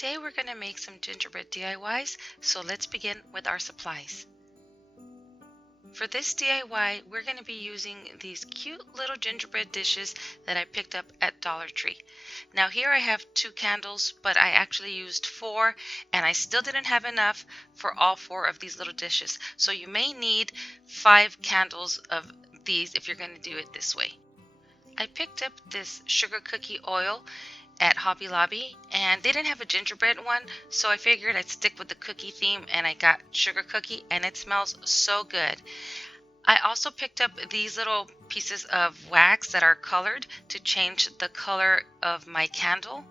Today we're going to make some gingerbread DIYs, so let's begin with our supplies. For this DIY, we're going to be using these cute little gingerbread dishes that I picked up at Dollar Tree. Now here I have 2 candles, but I actually used 4, and I still didn't have enough for all 4 of these little dishes. So you may need 5 candles of these if you're going to do it this way. I picked up this sugar cookie oil at Hobby Lobby, and they didn't have a gingerbread one, so I figured I'd stick with the cookie theme, and I got sugar cookie, and it smells so good. I also picked up these little pieces of wax that are colored to change the color of my candle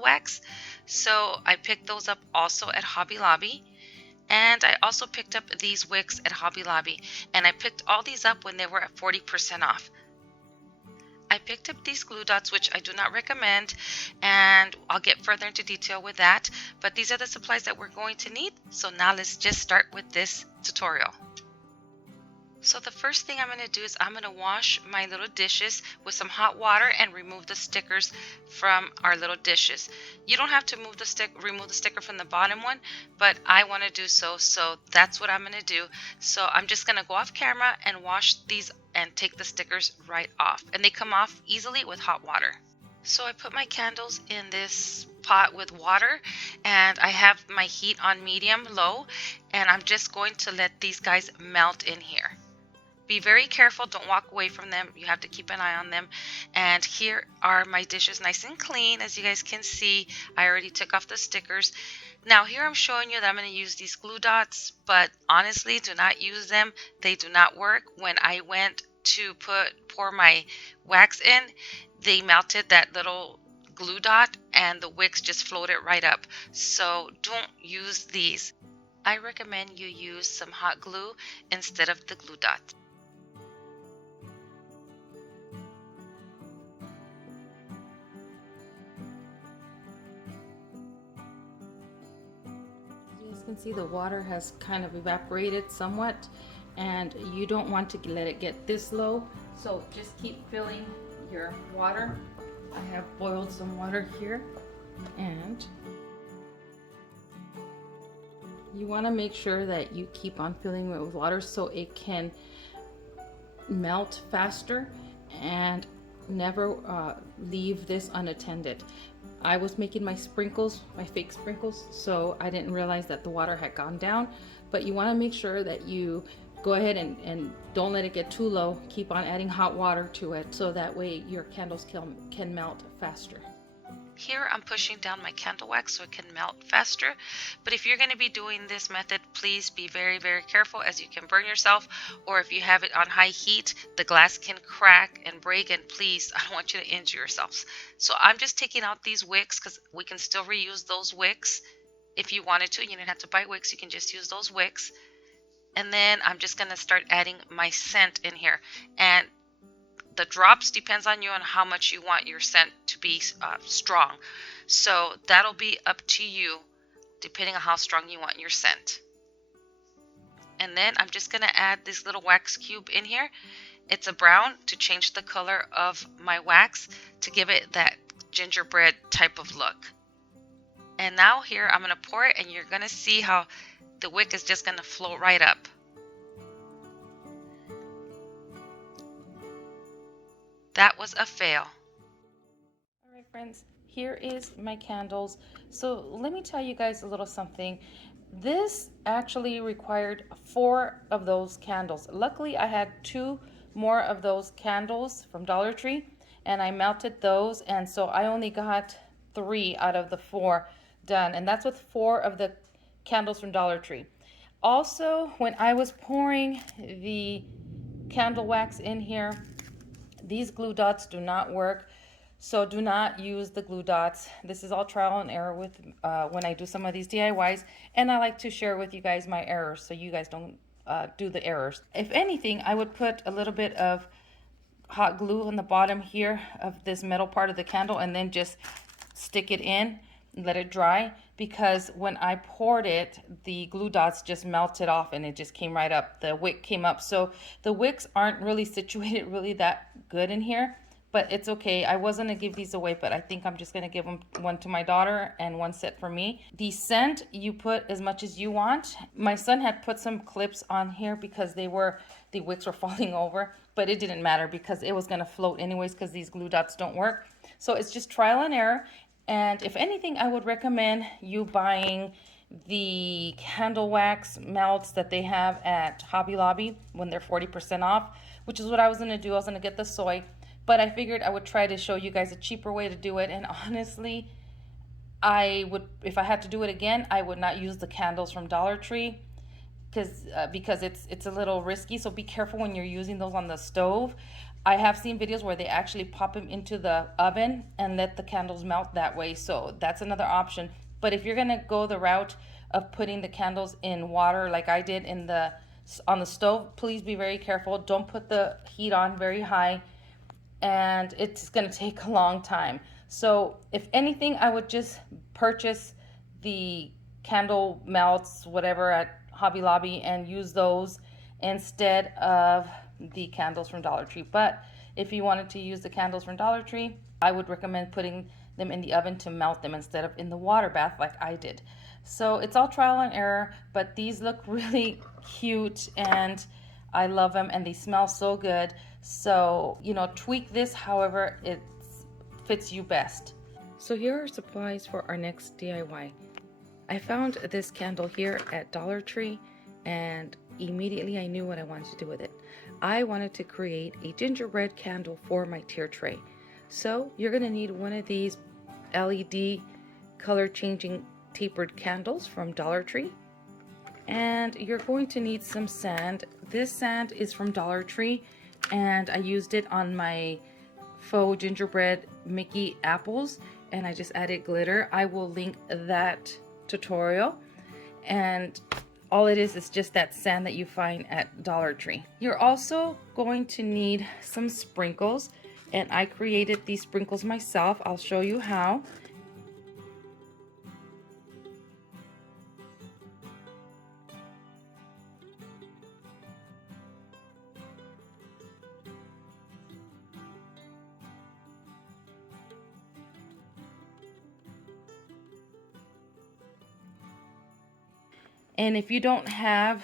wax. So I picked those up also at Hobby Lobby. And I also picked up these wicks at Hobby Lobby, and I picked all these up when they were at 40% off. I picked up these glue dots, which I do not recommend, and I'll get further into detail with that, but these are the supplies that we're going to need. So now let's just start with this tutorial. So the first thing I'm going to do is I'm going to wash my little dishes with some hot water and remove the stickers from our little dishes. You don't have to remove the sticker from the bottom one, but I want to do so that's what I'm going to do. So I'm just going to go off camera and wash these and take the stickers right off, and they come off easily with hot water. So I put my candles in this pot with water, and I have my heat on medium low, and I'm just going to let these guys melt in here. Be very careful, don't walk away from them. You have to keep an eye on them. And here are my dishes nice and clean. As you guys can see, I already took off the stickers. Now here I'm showing you that I'm going to use these glue dots, but honestly, do not use them. They do not work. When I went to pour my wax in, they melted that little glue dot and the wicks just floated right up. So don't use these. I recommend you use some hot glue instead of the glue dots. You guys can see the water has kind of evaporated somewhat, and you don't want to let it get this low, so just keep filling your water. I have boiled some water here, and you want to make sure that you keep on filling it with water so it can melt faster and never leave this unattended. I was making my sprinkles, my fake sprinkles, so I didn't realize that the water had gone down. But you want to make sure that you go ahead and don't let it get too low. Keep on adding hot water to it so that way your candles can melt faster. Here I'm pushing down my candle wax so it can melt faster, but if you're going to be doing this method, please be very, very careful, as you can burn yourself, or if you have it on high heat, the glass can crack and break, and please, I don't want you to injure yourselves. So I'm just taking out these wicks because we can still reuse those wicks if you wanted to. You don't have to buy wicks, you can just use those wicks. And then I'm just going to start adding my scent in here, and the drops depends on you on how much you want your scent to be strong. So that'll be up to you depending on how strong you want your scent. And then I'm just going to add this little wax cube in here. It's a brown to change the color of my wax to give it that gingerbread type of look. And now here I'm going to pour it, and you're going to see how the wick is just going to float right up. That was a fail. All right, friends, here is my candles. So let me tell you guys a little something. This actually required 4 of those candles. Luckily, I had 2 more of those candles from Dollar Tree, and I melted those, and so I only got 3 out of the 4 done, and that's with 4 of the candles from Dollar Tree. Also, when I was pouring the candle wax in here, these glue dots do not work, so do not use the glue dots. This is all trial and error with when I do some of these DIYs, and I like to share with you guys my errors so you guys don't do the errors. If anything, I would put a little bit of hot glue on the bottom here of this metal part of the candle, and then just stick it in and let it dry, because when I poured it, the glue dots just melted off and it just came right up. The wick came up. So the wicks aren't really situated really that good in here, but it's okay. I was gonna give these away, but I think I'm just gonna give them one to my daughter and one set for me. The scent, you put as much as you want. My son had put some clips on here because the wicks were falling over, but it didn't matter because it was gonna float anyways because these glue dots don't work. So it's just trial and error. And if anything, I would recommend you buying the candle wax melts that they have at Hobby Lobby when they're 40% off, which is what I was gonna do. I was gonna get the soy, but I figured I would try to show you guys a cheaper way to do it. And honestly, I would, if I had to do it again, I would not use the candles from Dollar Tree because it's a little risky. So be careful when you're using those on the stove. I have seen videos where they actually pop them into the oven and let the candles melt that way. So that's another option. But if you're gonna go the route of putting the candles in water like I did on the stove, please be very careful. Don't put the heat on very high, and it's gonna take a long time. So if anything, I would just purchase the candle melts, whatever, at Hobby Lobby and use those instead of the candles from Dollar Tree. But if you wanted to use the candles from Dollar Tree, I would recommend putting them in the oven to melt them instead of in the water bath like I did. So it's all trial and error, but these look really cute and I love them and they smell so good. So, tweak this however it fits you best. So here are supplies for our next DIY. I found this candle here at Dollar Tree and immediately I knew what I wanted to do with it. I wanted to create a gingerbread candle for my tier tray. So you're going to need one of these LED color changing tapered candles from Dollar Tree. And you're going to need some sand. This sand is from Dollar Tree and I used it on my faux gingerbread Mickey apples and I just added glitter. I will link that tutorial, and all it is just that sand that you find at Dollar Tree. You're also going to need some sprinkles, and I created these sprinkles myself. I'll show you how. And if you don't have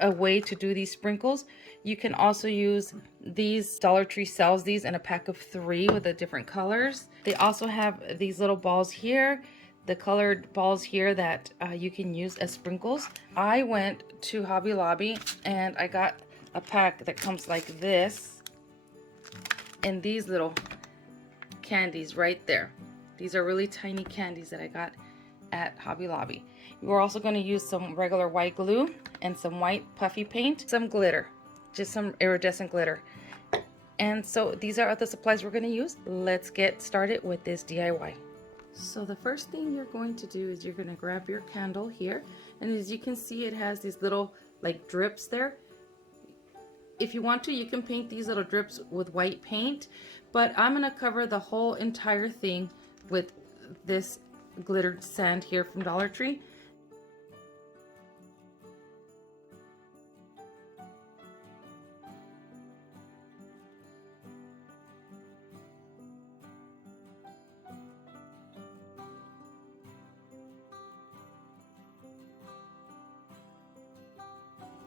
a way to do these sprinkles, you can also use these. Dollar Tree sells these in a pack of 3 with the different colors. They also have these little balls here, the colored balls here that you can use as sprinkles. I went to Hobby Lobby and I got a pack that comes like this, and these little candies right there. These are really tiny candies that I got at Hobby Lobby. We're also going to use some regular white glue and some white puffy paint, some glitter, just some iridescent glitter. And so these are the supplies we're going to use. Let's get started with this DIY. So the first thing you're going to do is you're going to grab your candle here, and as you can see, it has these little like drips there. If you want to, you can paint these little drips with white paint, but I'm going to cover the whole entire thing with this glittered sand here from Dollar Tree.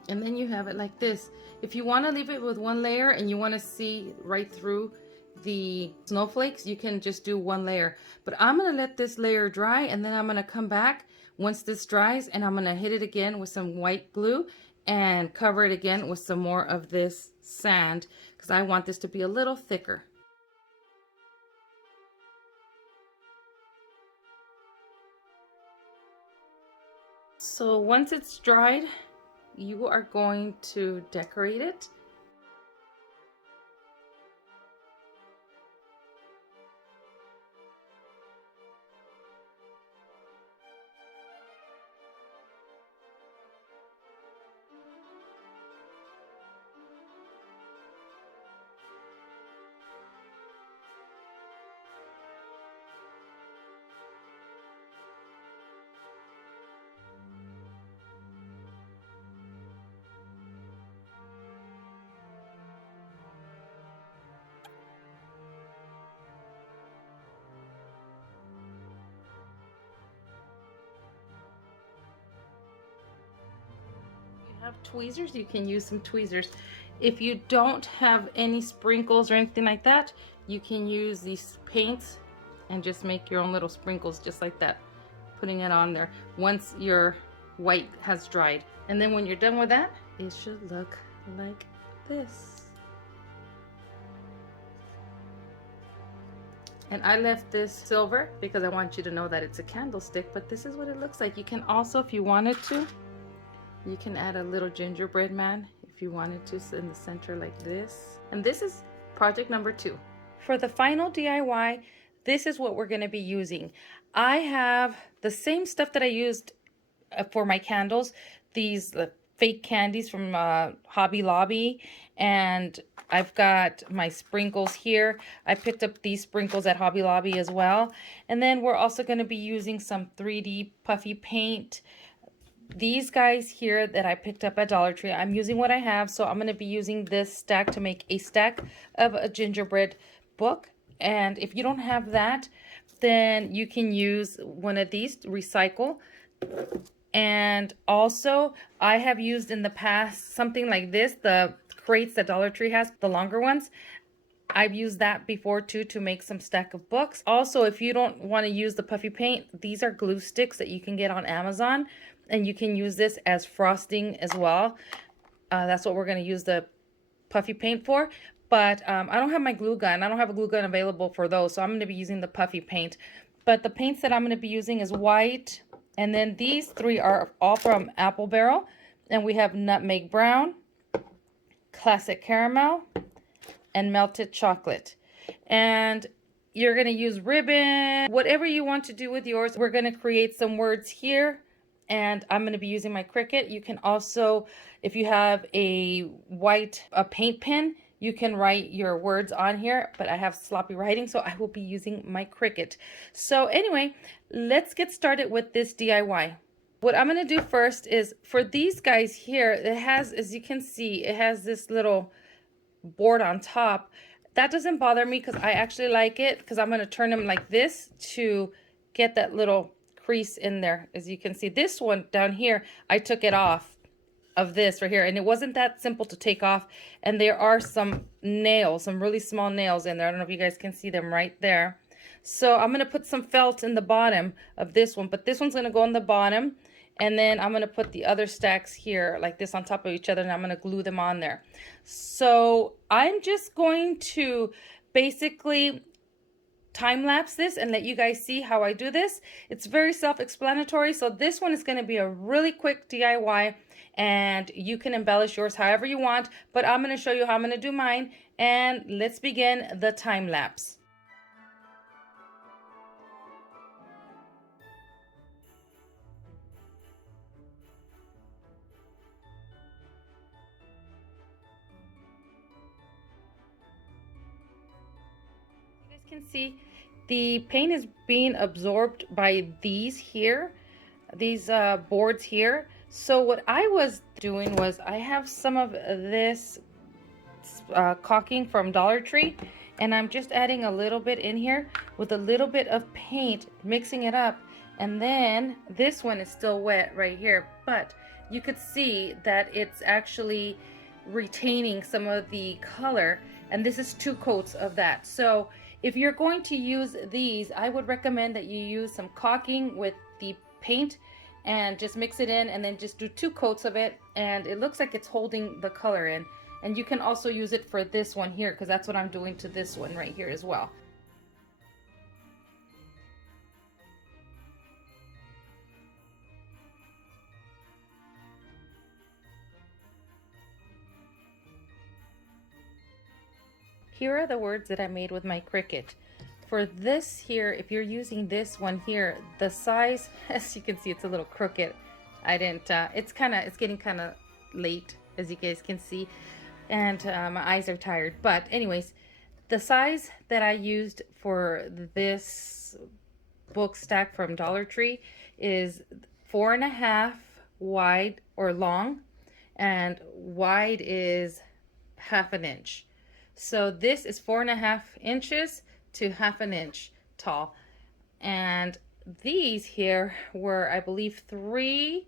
And then you have it like this. If you want to leave it with one layer and you want to see right through the snowflakes, you can just do one layer. But I'm going to let this layer dry, and then I'm going to come back once this dries and I'm going to hit it again with some white glue and cover it again with some more of this sand because I want this to be a little thicker. So once it's dried, you are going to decorate it. have tweezers, you can use some tweezers. If you don't have any sprinkles or anything like that, you can use these paints and just make your own little sprinkles just like that, putting it on there once your white has dried. And then when you're done with that, it should look like this. And I left this silver because I want you to know that it's a candlestick, but this is what it looks like. You can also, if you wanted to, you can add a little gingerbread man if you wanted to in the center like this. And this is project number 2. For the final DIY, this is what we're going to be using. I have the same stuff that I used for my candles, these fake candies from Hobby Lobby, and I've got my sprinkles here. I picked up these sprinkles at Hobby Lobby as well. And then we're also going to be using some 3D puffy paint. These guys here that I picked up at Dollar Tree, I'm using what I have, so I'm going to be using this stack to make a stack of a gingerbread book. And if you don't have that, then you can use one of these, recycle. And also, I have used in the past something like this, the crates that Dollar Tree has, the longer ones. I've used that before too to make some stack of books. Also, if you don't want to use the puffy paint, these are glue sticks that you can get on Amazon, and you can use this as frosting as well. That's what we're going to use the puffy paint for. But I don't have my glue gun. I don't have a glue gun available for those, so I'm going to be using the puffy paint. But the paints that I'm going to be using is white, and then these 3 are all from Apple Barrel, and we have nutmeg brown, classic caramel, and melted chocolate. And you're going to use ribbon, whatever you want to do with yours. We're going to create some words here, and I'm going to be using my Cricut. You can also, if you have a paint pen, you can write your words on here, but I have sloppy writing, so I will be using my Cricut. So anyway, let's get started with this DIY. What I'm going to do first is, for these guys here, it has, as you can see, it has this little board on top. That doesn't bother me because I actually like it, because I'm going to turn them like this to get that little crease in there. As you can see, this one down here, I took it off of this right here, and it wasn't that simple to take off, and there are some nails, some really small nails in there. I don't know if you guys can see them right there. So I'm going to put some felt in the bottom of this one, but this one's going to go on the bottom, and then I'm going to put the other stacks here like this on top of each other, and I'm going to glue them on there. So I'm just going to basically time-lapse this and let you guys see how I do this. It's very self-explanatory, so this one is going to be a really quick DIY, and you can embellish yours however you want, but I'm going to show you how I'm going to do mine, and let's begin the time lapse. You guys can see the paint is being absorbed by these here, these boards here. So what I was doing was, I have some of this caulking from Dollar Tree, and I'm just adding a little bit in here with a little bit of paint, mixing it up. And then this one is still wet right here, but you could see that it's actually retaining some of the color, and this is 2 coats of that. So if you're going to use these, I would recommend that you use some caulking with the paint and just mix it in, and then just do 2 coats of it, and it looks like it's holding the color in. And you can also use it for this one here, because that's what I'm doing to this one right here as well. Here are the words that I made with my Cricut. For this here, if you're using this one here, the size, as you can see, it's a little crooked. I didn't, it's getting kind of late, as you guys can see, and my eyes are tired. But anyways, the size that I used for this book stack from Dollar Tree is 4.5 wide or long, and wide is 1/2 inch. So this is 4.5 inches to 1/2 inch tall, and these here were, I believe, 3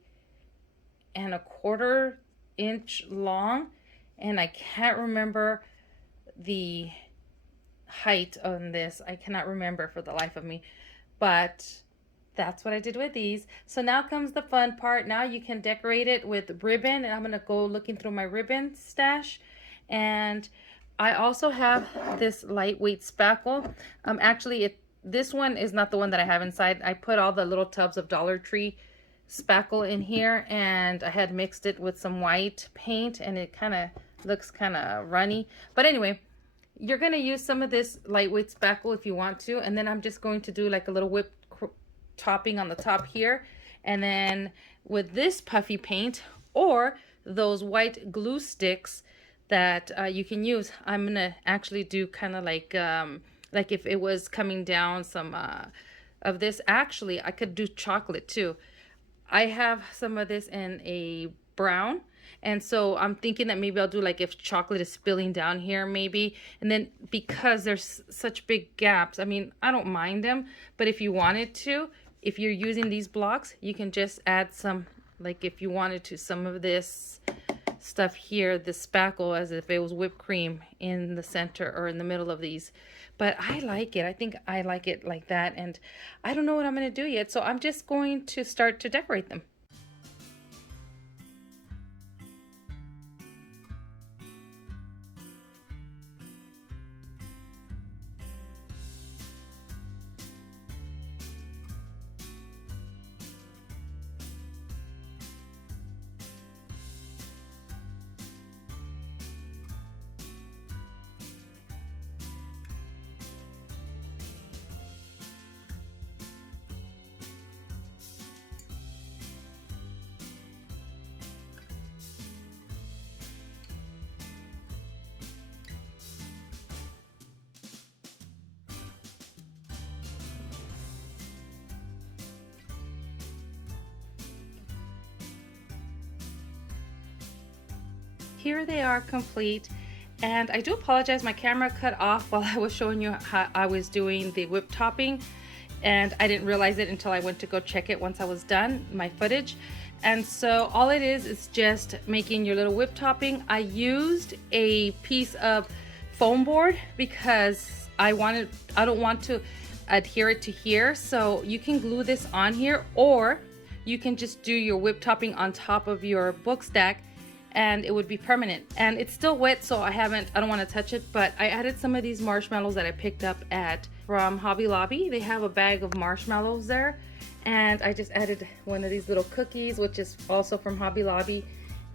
1/4 inch long, and I can't remember the height on this. I cannot remember for the life of me, but that's what I did with these. So now comes the fun part. Now you can decorate it with ribbon, and I'm gonna go looking through my ribbon stash. And I also have this lightweight spackle. Actually, this one is not the one that I have inside. I put all the little tubs of Dollar Tree spackle in here, and I had mixed it with some white paint, and it kind of looks kind of runny. But anyway, you're going to use some of this lightweight spackle if you want to, and then I'm just going to do like a little whipped topping on the top here. And then with this puffy paint or those white glue sticks that you can use, I'm going to actually do kind of like if it was coming down some of this. Actually, I could do chocolate too. I have some of this in a brown, and so I'm thinking that maybe I'll do like if chocolate is spilling down here maybe. And then because there's such big gaps, I mean, I don't mind them, but if you wanted to, if you're using these blocks, you can just add some, like if you wanted to, some of this stuff here, the spackle, as if it was whipped cream in the center or in the middle of these. But I like it. I think I like it like that, and I don't know what I'm going to do yet, so I'm just going to start to decorate them. Here they are complete, and I do apologize, my camera cut off while I was showing you how I was doing the whip topping, and I didn't realize it until I went to go check it once I was done, my footage. And so all it is just making your little whip topping. I used a piece of foam board because I don't want to adhere it to here, so you can glue this on here, or you can just do your whip topping on top of your book stack and it would be permanent. And it's still wet, so I don't want to touch it, but I added some of these marshmallows that I picked up from Hobby Lobby. They have a bag of marshmallows there, and I just added one of these little cookies, which is also from Hobby Lobby,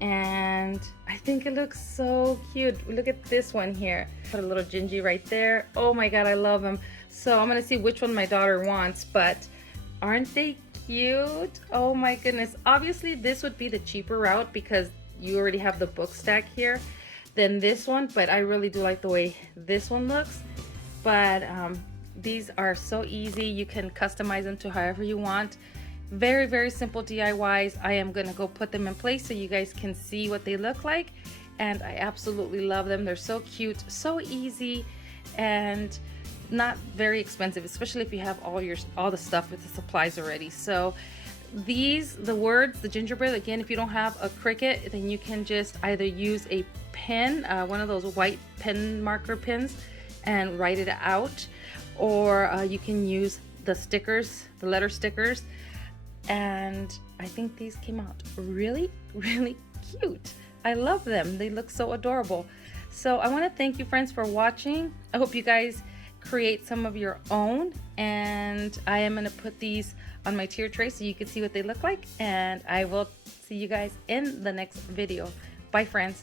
and I think it looks so cute. Look at this one here. Put a little Gingy right there. Oh my god, I love them. So I'm gonna see which one my daughter wants, but aren't they cute? Oh my goodness. Obviously this would be the cheaper route because you already have the book stack here than this one, but I really do like the way this one looks. But these are so easy. You can customize them to however you want. Very, very simple DIYs. I am gonna go put them in place so you guys can see what they look like, and I absolutely love them. They're so cute, so easy, and not very expensive, especially if you have all the stuff with the supplies already. So the words, the gingerbread, again, if you don't have a Cricut, then you can just either use a pen, one of those white pen marker pens, and write it out, or you can use the stickers, the letter stickers. And I think these came out really, really cute. I love them. They look so adorable. So I want to thank you, friends, for watching. I hope you guys create some of your own, and I am going to put these on my tier tray so you can see what they look like, and I will see you guys in the next video. Bye, friends.